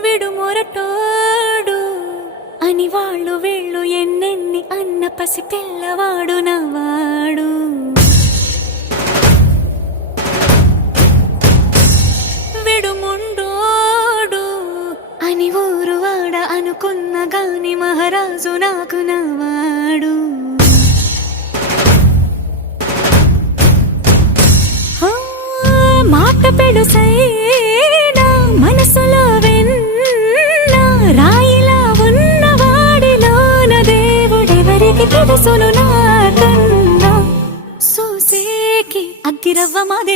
విడుమొరటోడు అని వాళ్ళు వీళ్ళు ఎన్నెన్ని అన్న పసి పిల్లవాడు నవాడు. విడుముండోడు అని ఊరు వాడ అనుకున్న గాని మహారాజు నాకు నవాడు. మాట పెడుసైనా మనసులో వెన్న రాయిలా ఉన్నవాడిలోన దేవుడెవరికి తెలుసును నాకన్నా. సూసేకి అగ్గిరవ్వ మాది